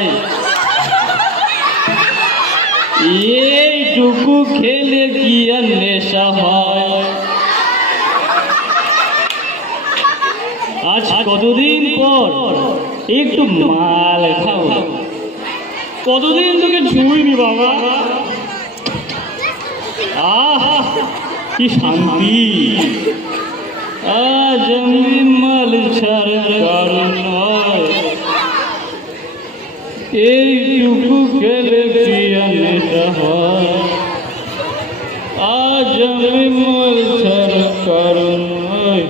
হয়, এইটুকু খেলে কি আর নেশা হয়। আজ কতদিন পর একটু মাল খাও, কতদিন তোকে ছুঁইনি বাবা। আহ কি শান্তি। আজ আমি মাল ছাড়ার কারণ হয়, এইটুকু খেলে কি আর নেশা হয়। আজ আমি মাল ছাড়ার কারণ হয়।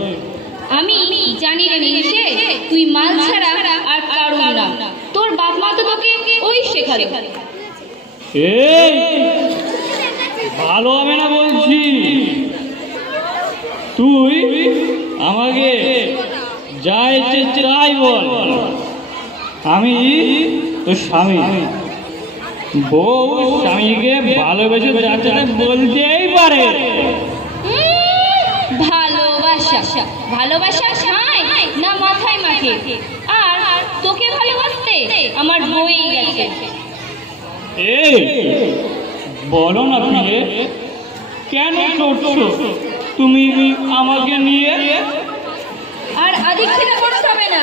আমি জানি রে নিশে, তুই মাল ছাড়া আর কারণ না। তোর বাপ মা তো তোকে ওই শেখালো। এই ভালো হবে না বলছি। তুই আমাকে যা ইচ্ছে চাই বল, আমি তোর স্বামী। বউ স্বামীকে ভালোবেসে যাচ্ছে বলতেই পারে। ভালোবাসা, ভালোবাসা খায় না মাথায় মাখে। আর তোকে ভালোবাসতে আমার বই গেছে। এই বলো না প্রিয়ে, কেন করছো তুমি আমাকে নিয়ে? আর আদিক্ষিতা করতে হবে না।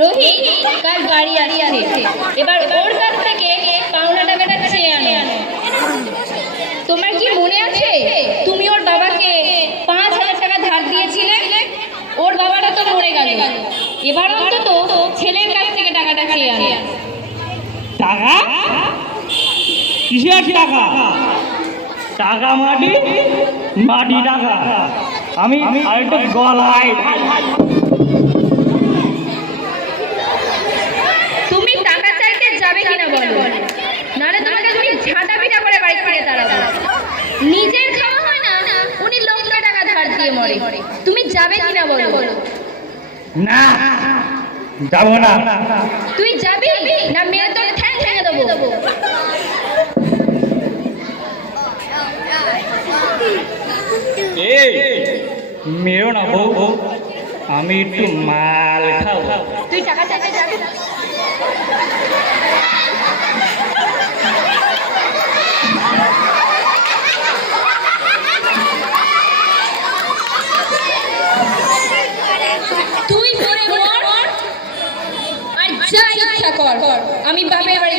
রোহিত কাল বাড়ি আসছে, এবার ওর কাছ থেকে পাওনা টাকাটা চেয়ে আনো। তোমার কি মনে আছে তুমি ওর বাবাকে 5,000 টাকা ধার দিয়েছিলে? ওর বাবাটা তো মরে গেল, এবার অন্তত ছেলের কাছ থেকে টাকাটা চেয়ে আনো। টাকা? কিসের টাকা? টাকা মাটি মাটি টাকা। আমি আরেকটা গলায়। তুমি টাকা চাইতে যাবে কিনা বলো, নাহলে তোমাকে তুমি ঝাঁটা পিটা করে বাড়ি ফিরে দাঁড়াবো। নিজের খাওয়া হয় না, উনি লোককে টাকা ধার দিয়ে মরে। তুমি যাবে কিনা বলো। না যাবো না। তুই যাবি না মেয়ে তোর ঠ্যাং ভেঙে দেবো। এই মেরো না বউ, আমি একটু মাল খাও। তুই টাকা চাইতে যাবি না? তুই মরে মর আর যা ইচ্ছা কর, আমি বাপের বাড়ি